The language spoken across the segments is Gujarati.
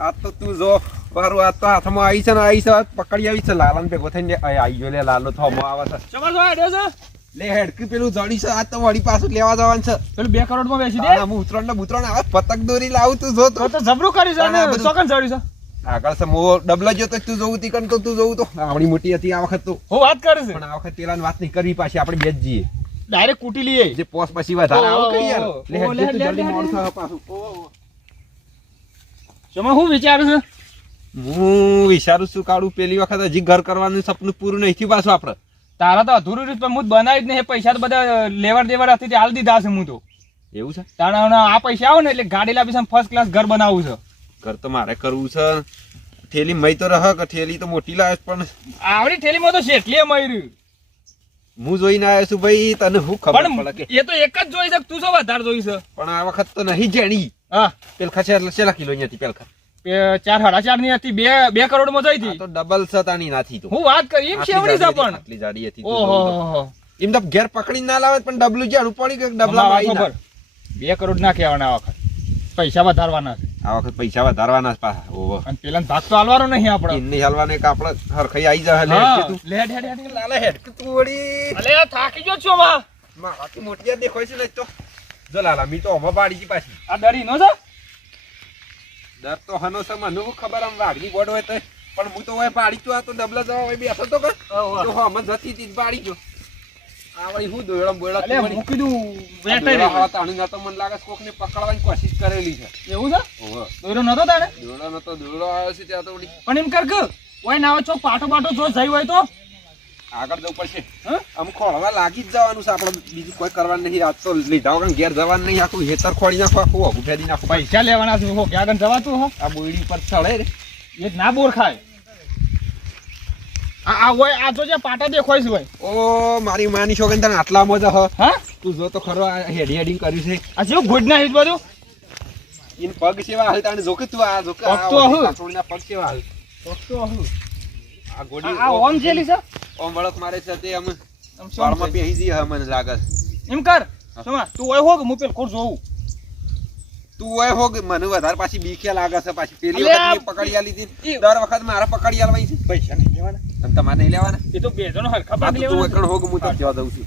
આ તો તું જો મારું આ તો હાથમાં આવી છે ને આવી છે પકડી આવી છે. લાલન ભેગો થઈને આવી ગયો લે લાલો થોમો આવે છે. ચમર જો આડ્યો છે. લે હેડકી પેલું જડી છે આ તો વળી પાછું લેવા જવાનું છે. પેલું બે કરોડમાં બેસી દે. હું ઉતરણ ને ઉતરણ આવે પતંગ દોરી લાવું તું જો તો. જબરું કરી છે ને સોકન ચડ્યું છે. આગળ છે મો ડબલા જો તો તું જોવું તી કન તો તું જોવું તો. આવડી મોટી હતી આ વખત તો. હું વાત કરું છું. પણ આ વખત પેલાની વાત નહીં કરવી પાછી આપણે બે જ જઈએ ડાયરેક્ટ કૂટી લઈએ. જે પોસ પછી વધારે આવો કઈ યાર. લે ઓહો, હેડ તું જલ્દી મોડ થા પાછું. ઓ પાછું ચમા હું વિચારું છું? હું વિચારું છું કાળું પેલી વખત હજી ઘર કરવાનું સપનું પૂરું નહીં થયું પાછું આપણે. તારા તો અધૂરું રીત પણ હું બનાવી જ નહીં. પૈસા તો બધા લેવડ દેવડ હતી તે હાલ દીધા છે હું તો. એવું છે? તારા આ પૈસા આવે ને એટલે ગાડી લાવી ફર્સ્ટ ક્લાસ ઘર બનાવવું છે. ઘર તો મારે કરવું છે. થેલી મય તો રહ કે થેલી તો મોટી લાવે પણ આવડી થેલીમાં તો શેટલીએ મર્યું હું જોઈને આવ્યો છું ભાઈ તને હું ખબર પડે કે એ તો એક જ જોઈ શક તું છો વધારે જોઈ છે? પણ આ વખત તો નહીં જેણી. હા પેલખા એટલે છેલ્લા કિલો ચાર સાડા ચારની હતી બે બે કરોડમાં જઈ હતી તો ડબલ છે તાની નાથી તો. હું વાત કરી એમ શેવડી છે પણ. આટલી જાડી હતી ઓહો એમ તો ઘેર પકડી ના લાવે પણ ડબલું જાણું પડી કે ડબલા વાત બે કરોડ ના કહેવાના આ વખત. પૈસા વધારવાના છે. આ વખત પૈસા વધારવાના છે પાછા. ઓહો. અને પેલા ભાગ તો હાલવાનો નહીં આપણે. ઇનની હાલવાને કે આપણે હરખાઈ આવી જાય લે તું. લાલે તું વળી. અલે થાકી ગયો છો માં દેખાય છે ને તો. જો લાલા મી તો હમણાં ગઈ પાછી. આ ડરી નો છે? ડર તો હનો છે મને ખબર આમ વાઘની ગોડ હોય તો. પણ હું તો હોય પાડી તો આ તો ડબલા જવા હોય બેઠો તો કે. તો હમ જતી હતી પાડી જો આ વળી હું દોયડા બોયડા અલે. મૂકી દઉં આ વેટાઈ દોયડા તાણી ના તો મને લાગે કોક કોકને પકડવાની કોશિશ કરેલી છે. એવું છે? ઓહો. દોયરો નતો તાણે? દોયડા નતો દોયડો આવ્યો છે ત્યાં તો પણ એમ કર કે ઓય ના છો પાટો પાટો જો જઈ હોય તો. આગળ જવું પડશે? આમ ખોળવા લાગી જ જવાનું છે. આપણે બીજું કોઈ કરવાનું નહીં. આજ તો લીધા વગર ઘેર જવાનું નહીં. આખું હેતર ખોળી નાખો આખું હગું ફેરી નાખો. પૈસા લેવાના છે. હો આગળ જવાતું હો? આ બોયડી પર ચડે રે. એ જ ના બોર ખાય. આ આ હોય આ જો જે પાટા દેખોય છે ભાઈ ઓ મારી માની છોકરી તને આટલા મજા હ. હા? તું જો તો ખરો આ હેડી હેડિંગ કર્યું છે. આ જો ગુડ ના હિત બધું? ઇન પગ સેવા હાલ તાણે જોકે તું આ જોકે પગ તો પગ સેવા હાલ. આ ગોડી આ ઓમ જેલી છે? ઓમ વળક મારે છે તે આમ વાળમાં છે? બેહી જઈ હ મને લાગે એમ કર. સમા તું ઓય હોગ કે હું પેલ કોર જોઉં? તું ઓય હોગ મને વધારે પાછી બીખે લાગે છે પાછી પેલી વખત મેં પકડી આલી હતી દર વખત મારે પકડી આલવાની છે. પૈસા નહીં લેવાના. અને તમારે નહીં લેવાના? એ તો બે જણો હરખા ભાગ તો તું એકણ હોગ હું તો કહેવા દઉં છું.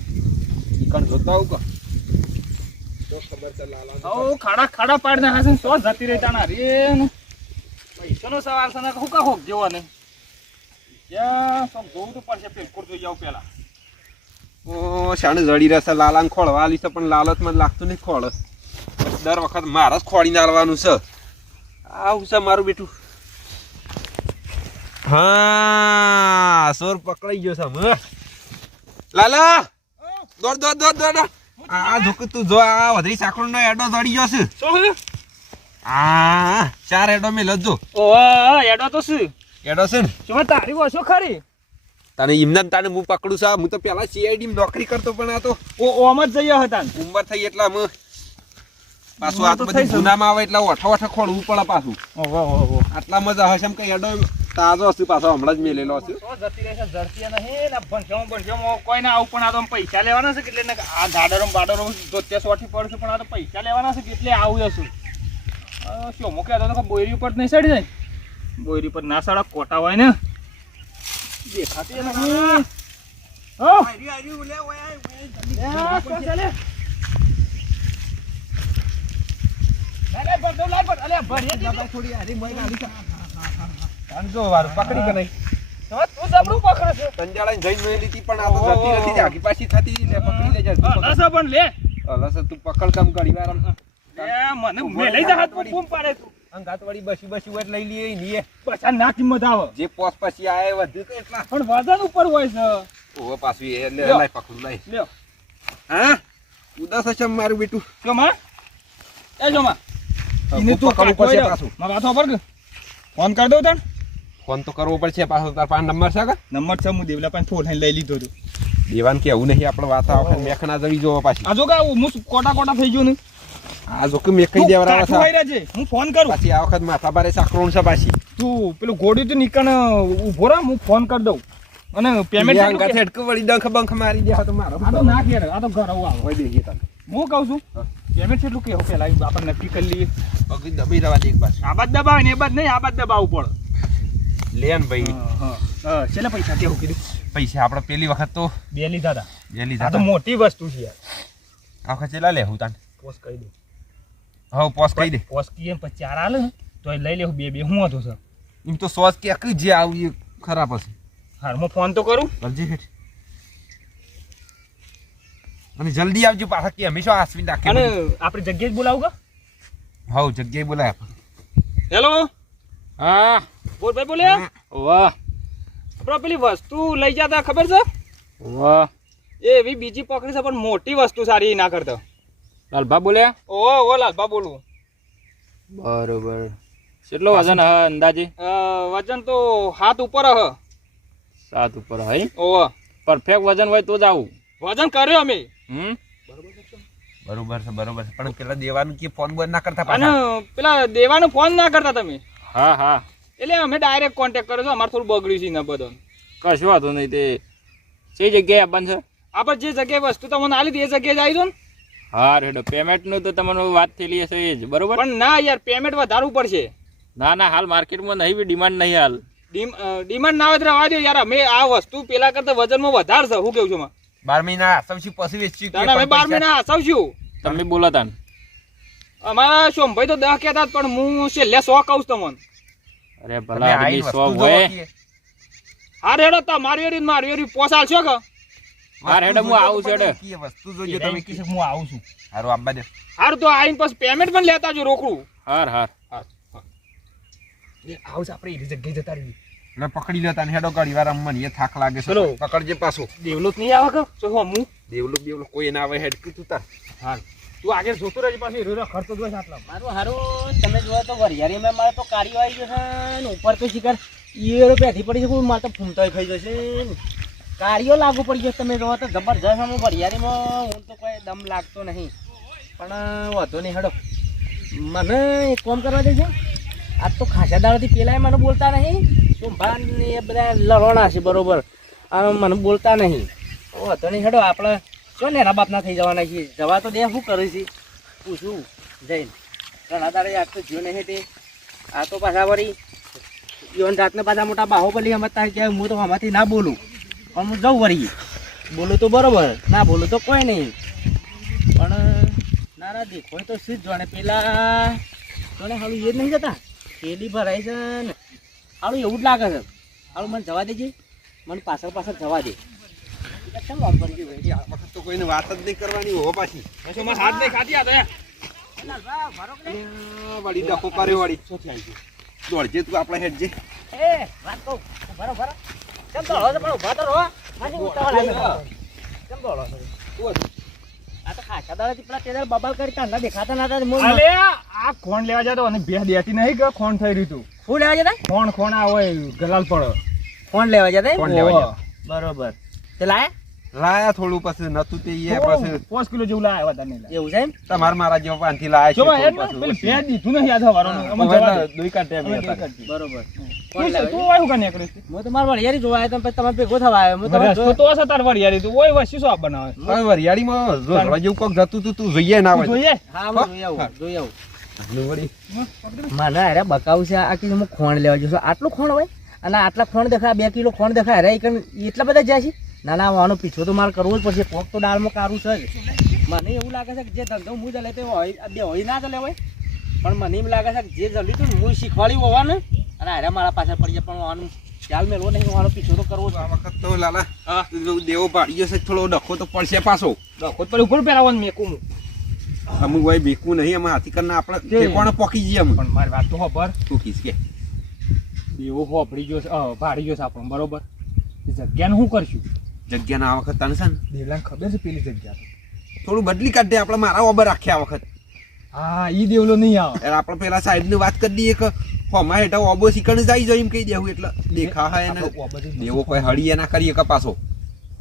એકણ જોતા આવું કા. તો ખબર છે લાલા ઓ ખાડા ખાડા પાડ નાખે છે સો જતી રહેતા ના. રે ને પૈસાનો સવાલ છે ને હું કા હોગ જેવો ને? ક્યાં સમ જોવું તો પડશે પેલ કોર જોઈ આવું પેલા ઓ શાણે જડી રહેશે લાલાને ખોળવા આલી છે પણ લાલચ લાગતું નહીં ખોળ. દર વખત મારે જ ખોળીને આલવાનું છે. આવું છે મારું બેટું. હા સોર પકડાઈ ગયો છે હમ. લાલા! દોડ દોડ દોડ દોડ. આ આ તું જો આ વધરી સાંકળનો એડો જડી ગયો છે. શું હે ચાર એડો મેં લજો ઓ એડો તો શું? એડો છે ને? શું તારી વસો ખરી. તને એમને તાને હું પકડું છું હું? તો પેલા સીઆઈડી નોકરી કરતો પણ આ તો ઓ ઓમ જ જઈએ હતા ઉંમર થઈ એટલા અમે પાછું આ તો બધું. ગુનામાં આવે એટલે ઓઠા ઓઠા ખોળવું પડે પાછું. ઓહો ઓહો આટલા મજા હશે એમ કઈ એડો તાજો હશે પાછો હમણાં જ મેલેલો હશે. જતી રહેશે જડતી નહીં ને ભણશો ભણશો કોઈ ના આવું પણ આ તો પૈસા લેવાના છે એટલે ને આ ગાડરો બાડરો દોત્યા સોઠી પડશે પણ આ તો પૈસા લેવાના છે એટલે આવું હશું. શું મૂકે તો બોયરી ઉપર નહીં સડી જાય. બોયરી પર ના સાડા કોટા હોય ને દેખાતી નહીં હો લે, શું છે લે? લે, લે, ભર દઉં, લાય, ભર. અલે, ભરીએ જ નથી. જો વાર પકડી કે નહીં હવે તું જબરું પકડે છે. કંજાળા જઈને મેલી પણ આ તો જતી નથી આગી પાછી થતી લે તું પકડ. લસા પણ લે હલસ તું પકડ કામ કરી વાર આમ. લે, મને લઈ જા હાથ બૂમ પાડે તું અંગાત વાળી બસી બસી હોય લઈ લઈએ નહીં પછી આ ના કિંમત આવે જે પોસ પછી આવે વધુ તો એટલા. પણ વજન ઉપર હોય છે. ઓહો પાછું એ લે લ્યો. પકડું લઈ. લ્યો. હા? ઉદાસ હશે મારું બેટું. જો માં. એ જો માં. એને તું પકડવું પડશે પાછું. તો. મારા હાથો પર ફોન કરી દઉં તને. ફોન તો કરવો પડશે પાછો તાર પાસે નંબર છે કે? નંબર છે હું દેવલા પાસે ફોન લઈ લીધો હતો. દેવાન કેવું નહીં આપણે વાત આવે મેખના જવી જોવા પાછી. આ જો કે હું કોટા કોટા થઈ ગયો ને. આ જો કે મેં કહી તું દેવરા કાઠું છે. હું ફોન કરું. પાછી આ વખત માથા બારે સાકરોણ છે પાછી. તું પેલું ગોળી તો નીકળ ઊભો રા હું ફોન કરી દઉં. અને પેમેન્ટ અંગા હેડકો વળી ડંખ બંખ મારી દેવા તો મારો આ તો ના કે આ તો ઘર આવો હોય દેખીએ તને. હું કહું છું હા. પેમેન્ટ કેટલું કેવું પેલા આપણે નક્કી કરી લઈએ. પગ દબાઈ રવા દે એક બાજુ. આ બાદ દબાવે ને એ બાદ નહીં આ બાદ દબાવવું પડે. લે ને ભાઈ. હા, હા. હા, છેલ્લા પૈસા કેવું કીધું? પૈસા આપણે પેલી વખત તો બે લીધા હતા બે લીધા તો મોટી વસ્તુ છે યાર. આ વખત ચેલા લેવું તને. પોસ કહી દઉં. હવે પોસ કહી દે. પોસ કીએ પછી ચાર આલે ને તો એ લઈ લેવું બે બે હું હતો સર એમ તો સોસ કે કઈ જે આવી એ ખરાબ હશે. હાર હું ફોન તો કરું. કરજે હેઠ. અને જલ્દી આવજો પાછા કે હંમેશા આસવીન રાખે અને આપણી જગ્યાએ જ બોલાવું કા? હા જગ્યાએ બોલાય. હેલો? હા. બોલ ભાઈ બોલ્યા વાહ. આપણે પેલી વસ્તુ લઈ જતા ખબર છે? વાહ. એ એવી બીજી પકડી છે પણ મોટી વસ્તુ સારી ના કરતો. લાલભા બોલ્યા? ઓ ઓ લાલબા બોલું. બરોબર. કેટલો વજન હ અંદાજે? વજન તો હાથ ઉપર હ. સાત ઉપર હઈ ઓ. પરફેક્ટ વજન હોય તો જ આવું. વજન કર્યો અમે. હમ? બરોબર છે બરોબર છે. પણ પેલા દેવાનું કે ફોન બંધ ના કરતા અને પાછા? પેલા દેવાનો ફોન ના કરતા તમે? હા હા. એટલે અમે ડાયરેક્ટ કોન્ટેક્ટ કર્યો છો. અમારે થોડું બગડ્યું છે ને બધો કશું વાંધો નહીં તે. જે જગ્યાએ આપવાનું છે? આપણે જે જગ્યાએ વસ્તુ તમને આલી હતી એ જગ્યાએ જ આવી દો ને. હા રેડો. પેમેન્ટનું તો તમને વાત થયેલી હશે એ જ. બરોબર? પણ ના યાર પેમેન્ટ વધારવું પડશે. ના ના હાલ માર્કેટમાં નહીં બી ડિમાન્ડ નહીં હાલ. ડિમ- ડિમાન્ડ ના હોય આવજો દો યાર. અમે આ વસ્તુ પેલા કરતા વજનમાં વધારશે હું કેવું છું માં બાર મહિના સૌથી પછી વેચી અમે બાર મહિના હસાવશું તમે બોલાતા તાન. અમારા સોમભાઈ તો દહ કહેતા પણ હું છેલ્લે સો કહું તમને. અરે ભલા સો હોય. હા રેડો તો મારી એરી મારી એરી પોસાલ છો કે? હા, હેડો, હું આવું છું, હેડો. વસ્તુ જોજો તમે હું આવું છું? હારું આંબા દે હારું તો આઈને પછી પેમેન્ટ પણ લેતા જો રોકડું. હાર હાર. આવું આપણે એની જગ્યાએ જતા રહી એટલે પકડી લેતા તને હેડો ગાડી વાર અમને એ થાક લાગે છે. પકડજે પાછો. દેવલો નહીં આવે કે? તો હું દેવલો બેવલો કોઈ ના આવે હેડ તું તાર. હા તું આગળ જોતો રહેજે પાછી હીરો ખર્ચો જોઈશ આટલા. મારું હારું તમે જોયો તો વરિયાળીમાં મારે તો કાર્યવાહી આવી જશે ને ઉપર તો શિકાર એ રૂપિયાથી પડી જશે મારે તો ફૂમતા ખાઈ જશે ને કારીઓ લાગુ પડી ગયો તમે જોવો તો જબરજસ્ત અમે ભરિયારીમાં હું તો કોઈ દમ લાગતો નહીં. પણ વાંધો નહીં હડો. મને એક કોમ કરવા દેજો. આજ તો ખાસા દાડાથી પેલા મને બોલતા નહીં. સોમભાન ને એ બધા લડવાના છે બરોબર. આ મને બોલતા નહીં. વાંધો નહીં હેડો. આપણે શું ને એના બાપના થઈ જવાના છીએ. જવા તો દે, શું કરે છે? પૂછું. જઈને. ઘણા દાડે આજ તો જીવ નહીં તે. આ તો પાછા વળી જીવન જાતને પાછા મોટા બાહુબલી સમજતા કે હું તો આમાંથી ના બોલું. પણ હું જઉં વળી. બોલું તો બરોબર ના બોલું તો કોઈ નહીં. પણ ના ના દેખો તો શું જ જાણે પેલા. તને હાલું એ જ નહીં જતા? પેલી ભરાય છે ને. હાલું એવું જ લાગે છે. હાલું મને જવા દેજે. મને પાછળ પાછળ જવા દે. વખત તો કોઈને વાત જ નહીં કરવાની હો પાછી. હાથ નહીં ખાતી આ તો વળી ડખો કર્યો વળી દોડજે તું આપણે હેડજે એ વાત કહું. ભરો ભરો કેમ દોડો છો પણ ઊભા તો રહો. મારી ઉતાવળ કેમ દોડો છો? આ તો ખાસા દાડાથી પેલા તેદાર બબાલ કરી તાંડા દેખાતા ના હતા અલે આ ખોણ લેવા જતો અને બે દેતી નહીં કે ખોણ થઈ રહ્યું તું? શું લેવા જતા? ખોણ ખોણ આ હોય ગલાલ પડો. ફોન લેવા જતા? ફોન લેવા ઓહો. બરોબર. તે લાયા? લાયા થોડું પછી નતું તે એ પછી પાંચ કિલો જેવું લાયા હતા ને એવું છે એમ? તમાર મારા જેવો પાંથી લાયા છે પેલી બે દીધું નહીં આધા વારો અમે જવા દોઈ કાટે બરોબર. તું છે, તું આવ્યું હું તમારા જોવા આવ્યો તો પછી તમે ભેગો થવા આવ્યો હું તમે તો તાર વરિયાળી. તું ઓય શું બનાવે? હવે વરિયાળીમાં જો કોક જતું તું તું જોઈએ ના તું હોય જોઈએ હા હું. જોઈ આવું. જોઈ આવું મને અરે બકાવું છે આ કીધું હું ખોણ લેવા જઈશું. આટલું ખોણ હોય? અને આટલા ખોણ દેખાય બે કિલો ખોણ દેખાય અરે એટલા બધા જાય છે? ના ના આનો પીછો તો મારે કરવો જ પડશે. કોક તો દાળમાં કારું છે. જ મને એવું લાગે છે કે જે ધંધો હું ચલે તે હોય બે હોય ના ચલે હોય. પણ મને એમ લાગે છે કે જે જલ્દી તું હું શીખવાડ્યું હોવાનું. અને અરે મારા પાછળ પડી જાય પણ આનું ખ્યાલ મેળવો નહીં મારો પીછો તો કરવો આ વખત તો લાલા. દેવો પાડ્યો જશે થોડો ડખો તો પડશે પાછો. ડખો પર ઉપર પહેરાવવાનું મેકું હું. અમુક ભાઈ ભીખું નહીં અમે હાથી કરના આપણે કે- ઠેકોણે પોકી જઈએ અમે. પણ મારી વાત તો ખબર તું કીસ કે. દેવો હોપડી ગયો છે ભાડી ગયો છે આપણો બરોબર. જગ્યાને શું કરશું? જગ્યાના આ વખત તને છે ને? દેવલાને ખબર છે પેલી જગ્યા થોડું બદલી કાઢે આપણે મારા ઓબર રાખ્યા આ વખત. હા ઈ દેવલો નહીં આવે. એટલે આપણે પેલા સાહેબની વાત કરી દઈએ કે હોમાં હેઠા ઓબો શીખણ જાય એમ કહી દેવું એટલે દેખા હા જઈને દેવો કોઈ હળીએ ના કરીએ કે પાછો.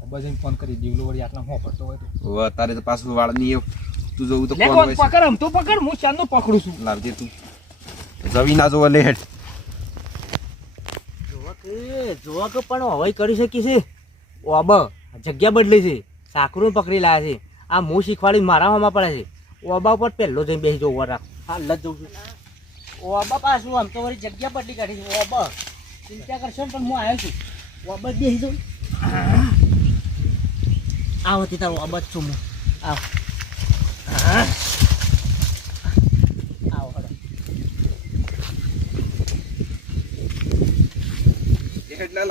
ઓબા જઈને ફોન કરી દેવલો વળી આટલા હું પડતો હોય તો. હવે અત્યારે તો પાછું વાળની તું જોવું તો કોણ. પકડ આમ તો પકડ હું ચાંદનો પકડું છું. લાવજે તું. જવી ના જોવે લે હેઠ જોવા કે જોવા કે પણ હવે કરી શકી છે ઓબ, જગ્યા બદલી છે. સાકરું પકડી લાયા છે. આ હું શીખવાડી મારા હોમાં પડે છે. ઓબા ઉપર પહેલો જઈને બેસી જવું રાખ. હાલ જ જઉં છું. ઓબા પાછું આમ તો વળી જગ્યા બદલી કાઢી છે, ઓબા. ચિંતા કરશો પણ હું આવ્યો છું. ઓબા જ બેસી જઉં. આવો તે તારો ઓબા છું હું આવ. હા આવો હળો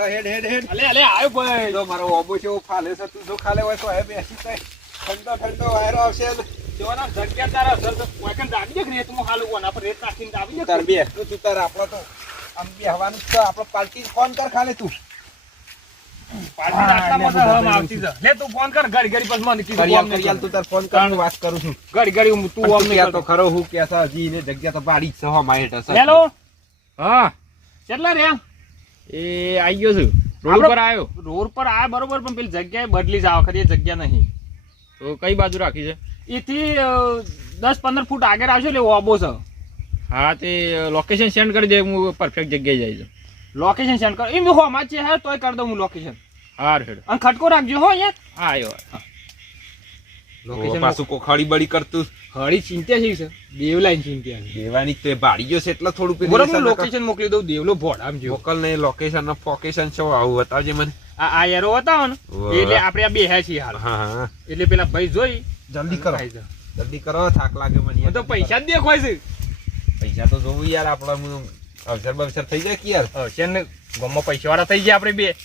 હેડ હેડ હેડ હેડ. અલે અલે આવ્યો ભાઈ. જો મારો ઓબો છે એવું છે તું જો ખાલે હોય તો હે બેસી જાય. ઠંડો ઠંડો વાયરો આવશે. ને જગ્યા તારા સર તો દાબી દે રેતમાં હાલું કોના પર રેત નાખીને દાબી દે તાર બે. તું તું તાર આપણો તો. આમ બેહવાનું જ છે. આપણો પાર્ટી ફોન કર ખાલે તું. છે. તું તું છું. તું તું તો છે જગ્યા તો પાડી જ માહેટ હશે હેલો? હા. કેટલા રહ્યા? એ આવી ગયો છું. રોડ પર આવ્યો. રોડ પર આ બરોબર પણ પેલી જગ્યાએ બદલી જાવ ખરી એ જગ્યા નહીં. તો કઈ બાજુ રાખી છે? એથી દસ પંદર ફૂટ આગળ આવશે એટલે ઓબો છે. હા તે લોકેશન સેન્ડ કરી દે હું પરફેક્ટ જગ્યાએ જઈ જાઉં લોકેશન સેન્ડ કર. એમ હો છે હે તોય કરી દઉં હું લોકેશન હાર હેડ. અને ખટકો રાખજો હો અહીંયા. હા આવ્યો. ઓ, પાછું કોખાડી બળી કરતું. હળી ચિંતા છે. સર દેવલાઈન ચિંતા દેવાની તો ભાડી ગયો છે એટલે થોડું પેલું બરોબર લોકેશન મોકલી દઉં દેવલો ભોડામ જેવો. મોકલ ને લોકેશન ને ફોકેશન છો આવું બતાવજે મને. આ આ એરો બતાવો ને એટલે આપણે આ બે છીએ હાલ. હા હા. એટલે પેલા ભાઈ જોઈ જલ્દી કરો. જલ્દી કરો થાક લાગે મને તો પૈસા જ દેખાય છે. પૈસા તો જોવું યાર આપડા હું અવસર બવસર થઈ જાય કે યાર? હશે ને ગામમાં પૈસા વાળા થઈ જાય આપણે બે.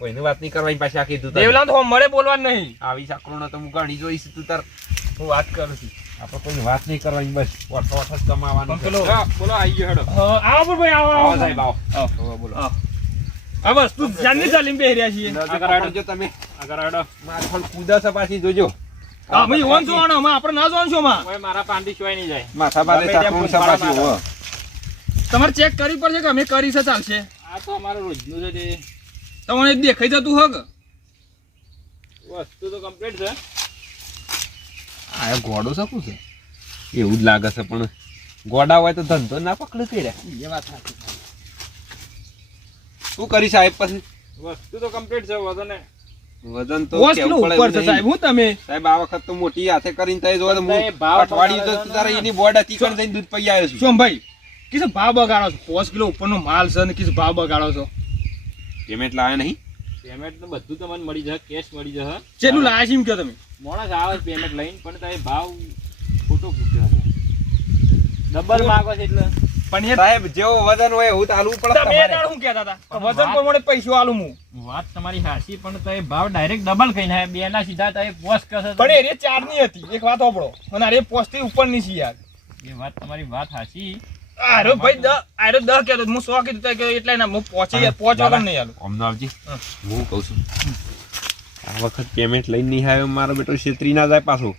કોઈની વાત નહીં કરવાની પાછી આખી તું દેવલા તો મળે બોલવાનું નહીં. આવી સાકરો તો હું ઘણી જોઈશ તું તાર. હું વાત કરું છું. આપણે કોઈ વાત નહીં કરવાની બસ. વર્ષો વર્ષ જ કમાવાનું બોલો બોલો આવી ગયો હેડો. આવો ભાઈ આવો આવો. આવો સાહેબ આવો. બોલો. આ વસ્તુ જાનની ચાલીને બેહી રહ્યા છીએ. નજર આડો જો તમે. આગળ આડો માર થોડું કૂદા છે પાછી જોજો. હા ભાઈ ઓન છો આનો અમે આપણે ના જોન છો માં મારા પાંડી સિવાય નહીં જાય. માથા બારે સાકરો. હો. તમારે ચેક કરવી પડશે કે અમે કરી છે ચાલશે? આ તો અમારો રોજનું છે. તે તમને દેખાઈ જતું હગ વસ્તુ તો કમ્પ્લીટ છે. આ ઘોડો શકું છે એવું જ લાગે છે પણ ગોડા હોય તો ધંધો ના પકડે કે રે એ વાત સાચી શું કરી સાહેબ પછી? વસ્તુ તો કમ્પ્લીટ છે વજન. વજન તો કેવું પડે ઉપર છે સાહેબ હું તમે? સાહેબ આ વખત તો મોટી હાથે કરીને તઈ જોવા તો હું અઠવાડિયું તો તારે. એની બોર્ડ હતી પણ જઈને દૂધ પી આવ્યો છું. શું ભાઈ કીધું ભાવ બગાડો છો? પોસ કિલો ઉપરનો માલ છે ને કીધું ભાવ બગાડો છો? પેમેન્ટ લાવે નહીં? પેમેન્ટ તો બધું તમને મળી જશે કેશ મળી જશે. ચેટલું લાવે છે એમ કહો તમે. મોણસ આવે છે પેમેન્ટ લઈને પણ તમે ભાવ ખોટો પૂછ્યો ડબલ માંગો છે એટલે. પણ એ સાહેબ જેવો વજન હોય એવું તો હાલવું પડે તમે એ તમારે. શું કહેતા હતા? વજન પ્રમાણે પૈસો આલું હું. વાત તમારી હાચી પણ તમે ભાવ ડાયરેક્ટ ડબલ કહીને આવ્યા. બે ના સીધા તમે પોસ્ટ કરશો પણ એ ચારની હતી. એક વાત સાંભળો. અને અરે પોસ્ટથી ઉપરની છે યાર. એ વાત તમારી વાત હાચી આરો ભાઈ દ આરો દ કે હું સો કીધું તો કે એટલે ના હું પહોંચી હા, પહોંચવા દાદા. નહીં આલું. અમદાવાદજી હું કહું છું. આ વખત પેમેન્ટ લઈને નહીં આવ્યો મારો બેટો છેતરી ના જાય પાછો.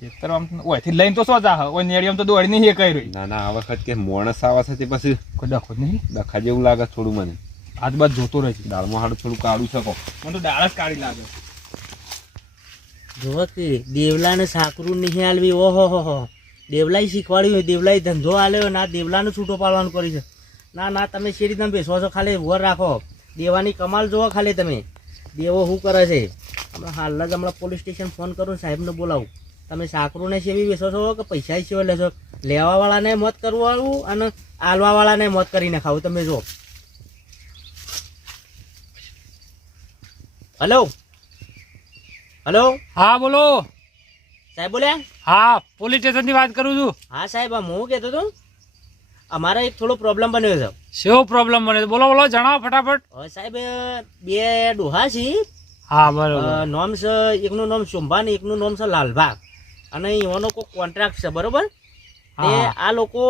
ખેતર આમ ઓયથી લઈને તો સો જા ઓય નેડિયમ તો દોડી નહીં એ કઈ રહી. ના ના આ વખત કે મોણસ આવે છે તે પછી કોઈ દખો નહીં. ડખા જેવું લાગે થોડું મને. આજ બાદ જોતો રહે છે. દાળમાં હાડું થોડું કાઢું શકો મને તો દાળ જ કાઢી લાગે. જો કે દેવલાને સાકરું નહીં હાલવી ઓહો હો હો. દેવલાય શીખવાડ્યું હોય દેવલાય ધંધો આલ્યો ના દેવલાનું છૂટો પાડવાનું કરી છે. ના ના તમે શેરી તમે બેસો છો ખાલી વર રાખો. દેવાની કમાલ જોવો ખાલી તમે. દેવો શું કરે છે? હમણાં હાલના જ હમણાં પોલીસ સ્ટેશન ફોન કરું સાહેબને બોલાવું. તમે સાકરુને સેવી બેસો છો કે પૈસા સેવા લેશો? લેવાવાળાને મત કરવાનું અને આલવાવાળાને મત કરીને ખાવું. તમે જો હલો? હલો? હા બોલો. સાહેબ બોલ્યા? હા પોલીસ સ્ટેશનથી વાત કરું છું. હા સાહેબ હું કહેતો હતો અમારે એક થોડો પ્રોબ્લેમ બન્યો છે. શેવો પ્રોબ્લેમ બન્યો બોલો બોલો જણાવો ફટાફટ. સાહેબ બે ડોહા છે. હા બરાબર. બરોબર નામ છે એકનું નામ શુંભા ને એકનું નામ છે લાલભાગ અને એનો કોઈ કોન્ટ્રાક્ટ છે બરોબર? તે આ લોકો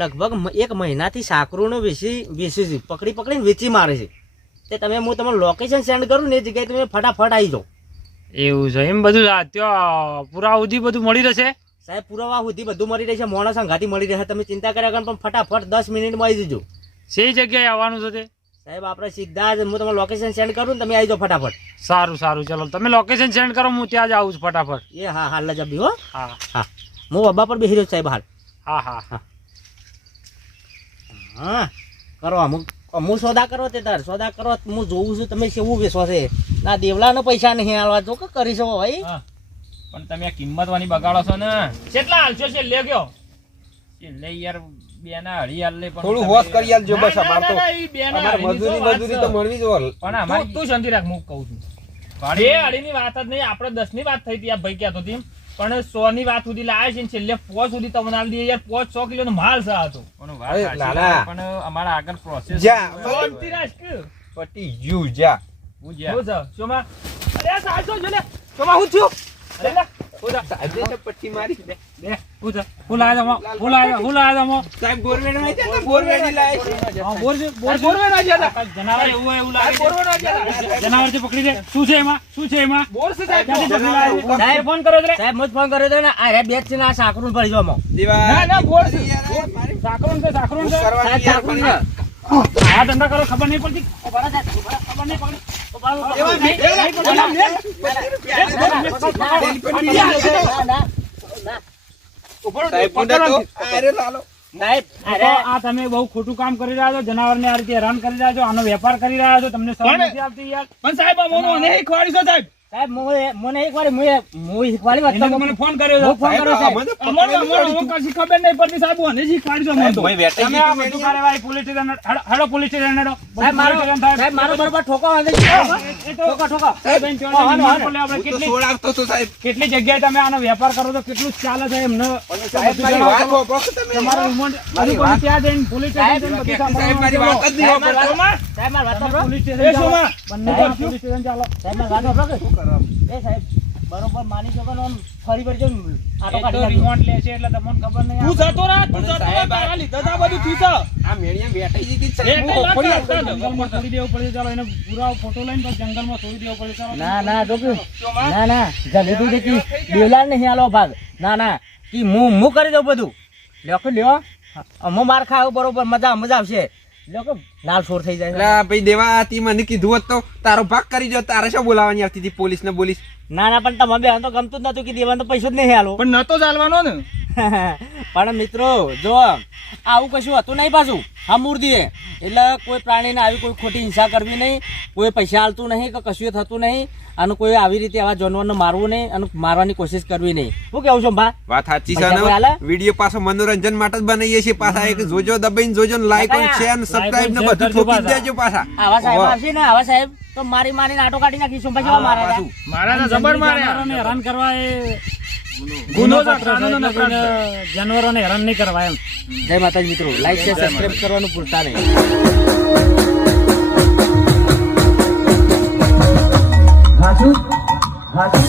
લગભગ એક મહિનાથી સાકરુનું વેચી વેચી છે. પકડી પકડીને વેચી મારે છે. તે તમે હું તમને લોકેશન સેન્ડ કરું ને એ જગ્યાએ તમે ફટાફટ આવી જાઓ. એવું છે. એમ બધું ત્યાં પૂરા સુધી બધું મળી રહેશે? સાહેબ પુરાવા સુધી બધું મળી રહેશે મોણા સંઘાતી મળી રહેશે. તમે ચિંતા કર્યા પણ ફટાફટ દસ મિનિટમાં આવી જજો. સે જગ્યાએ આવવાનું છે તે? સાહેબ આપણે સીધા જ હું તમને લોકેશન સેન્ડ કરું ને તમે આવી જાઓ ફટાફટ. સારું સારું. ચલો તમે લોકેશન સેન્ડ કરો હું ત્યાં જ આવું છું ફટાફટ. એ હા હાલ જ હો. હા. હા. હું બાબા પર બેસી રહ્યો છું સાહેબ હાલ. હા હા. હા કરો અમુક. અમુક સોદા કરો તે તાર સોદા કરો હું જોઉં છું તમે કેવું વેચો છે? ના દેવલાનો પૈસા નહીં હાલવા જો કે કરી શકો ભાઈ. પણ તમે આ કિંમત વાની બગાડો છો ને. કેટલા હાલશો છે? લે ગયો. એટલે યાર બે ના અઢી હાલ લે પણ થોડું હોશ કરી આલજો બસ ના, ના, અમાર તો ના, ના અમારે મજૂરી મજૂરી તો મળવી જો પણ તું અમારી તું શાંતિ રાખ હું કહું છું. બે અઢીની વાત જ નહીં આપણે દસની વાત થઈ હતી આ ભાઈ તો હતી પણ સો ની વાત સુધી લાવે છે ને છેલ્લે પોચ સુધી તમને આલી દઈએ યાર પોચ સો કિલો નો માલ છે હતો પણ સાચી અમારા આગળ પ્રોસેસ જા. પટી યુ જા. હું છે શોમાં. અરે સાહેબ જો લે. શોમાં હું થયું? અરે જા. પટ્ટી મારી. સાહેબ જનાવર એવું હોય એવું લાગે બોર ના જનાવર છે પકડી દે. શું છે એમાં? શું છે એમાં? બોર છે સાહેબ. ફોન કરો સાહેબ મુજ ફોન કર્યો હતો ને આ રે બેગ છે ને આ સાકરું ભરી જો આમાં. ના, ના, બોર છે. સાકરું છે. આ ધંધા કરો ખબર નહીં પડતી ખબર નહીં પડતી પડતી. ના, આ તમે બહુ ખોટું કામ કરી રહ્યા છો જનાવરને આ રીતે હેરાન કરી રહ્યા છો આનો વેપાર કરી રહ્યા છો તમને સમજ નથી આવતી યાર પણ સાહેબ સાહેબ સાહેબ મને મને એક વાર મુએ મુઈ શીખવાડી વાત તો મને ફોન કર્યો હું છે ફોન કર્યો સાહેબ તો અમારે અમારે કશી ખબર નહીં પડતી સાહેબ મને અમને તો. ભાઈ વેટાઈ તમે આ બધું મેં કાર્યવાહી પોલીસ સ્ટેશન હેડો- પોલીસ સ્ટેશન હેડો. સાહેબ મારો સાહેબ મારો બરોબર ઠોકો આવે છે. ઠોકો ઠોકો સાહેબ, એમ કહેવાનું હાલો, હાલો. બોલે આપણે કેટલી સોળ આવતો છો સાહેબ. કેટલી જગ્યાએ તમે આનો વેપાર કરો છો કેટલું ચાલે છે એમને સાહેબ, મારી વાત કે તમે. તમારો રિમોટ મારી વાત- ત્યાં જઈને પોલીસ સ્ટેશન બધું સાહેબ, મારી વાત જ નહીં. સાહેબ મારી વાત સાંભળો. પોલીસ સ્ટેશન ચાલો બંને પોલીસ સ્ટેશન ચાલો સાહેબ મારી વાત સાંભળો એ સાહેબ બરોબર માની શકો આમ ફરી ફરી જેમ આટો કાઢી રિમોટ લે છે એટલે તમને ખબર નહીં તું જતો રાહ જતો રાહ બધું આ હું જંગલમાં છોડી દેવું પડે ચાલો એને પુરાવો ફોટો લઈને તો જંગલમાં છોડી દેવો પડે ચાલો. ના ના જો ના ના દેવલાલ નહીં આલો ભાગ. ના ના કી હું હું કરી દઉં બધું. લ્યો કે લ્યો. અમો માર ખાવ બરોબર મજા મજા આવશે. લ્યો કે લાલ સોર થઈ જાય. એટલે ભાઈ દેવા તી મને કીધું હોત તો તારો ભાગ કરી જો તારે શું બોલાવવાની આવતી હતી પોલીસ ને બોલીસ? ના ના પણ તમે બે તો ગમતું જ નતું કે દેવાનું તો પૈસો જ નહીં હાલો પણ નતો ચાલવાનો ને. પણ મિત્રો જો આવું કશું હતું નહીં પાછું હા મૂર્તિએ એટલે કોઈ પ્રાણીને આવી કોઈ ખોટી હિંસા કરવી નહીં કોઈ પૈસા હાલતું નહીં કે કશું થતું નહીં અને કોઈ આવી રીતે આવા જાનવરને મારવું નહીં અને મારવાની કોશિશ કરવી નહીં. શું કેવું છું ભા વાત સાચી છે વીડિયો પાછો મનોરંજન માટે જ બનાવીએ છીએ પાછા. એક જોજો દબાઈને જોજો ને લાઈક અને શેર ને સબસ્ક્રાઇબ ને અને બધું ઠોકી દેજો પાછા. આવા સાહેબ. આવશે ને આવા સાહેબ તો મારી મારીને આટો કાઢી નાખી શું પછી મારા. મારા તો જબર માર્યા. હેરાન કરવા એ ગુનો. જાનવરોને હેરાન નહીં કરવા એમ. જય માતાજી મિત્રો લાઈક શેર સબસ્ક્રાઇબ કરવાનું ભૂલતા નહીં. હાજુ હાજુ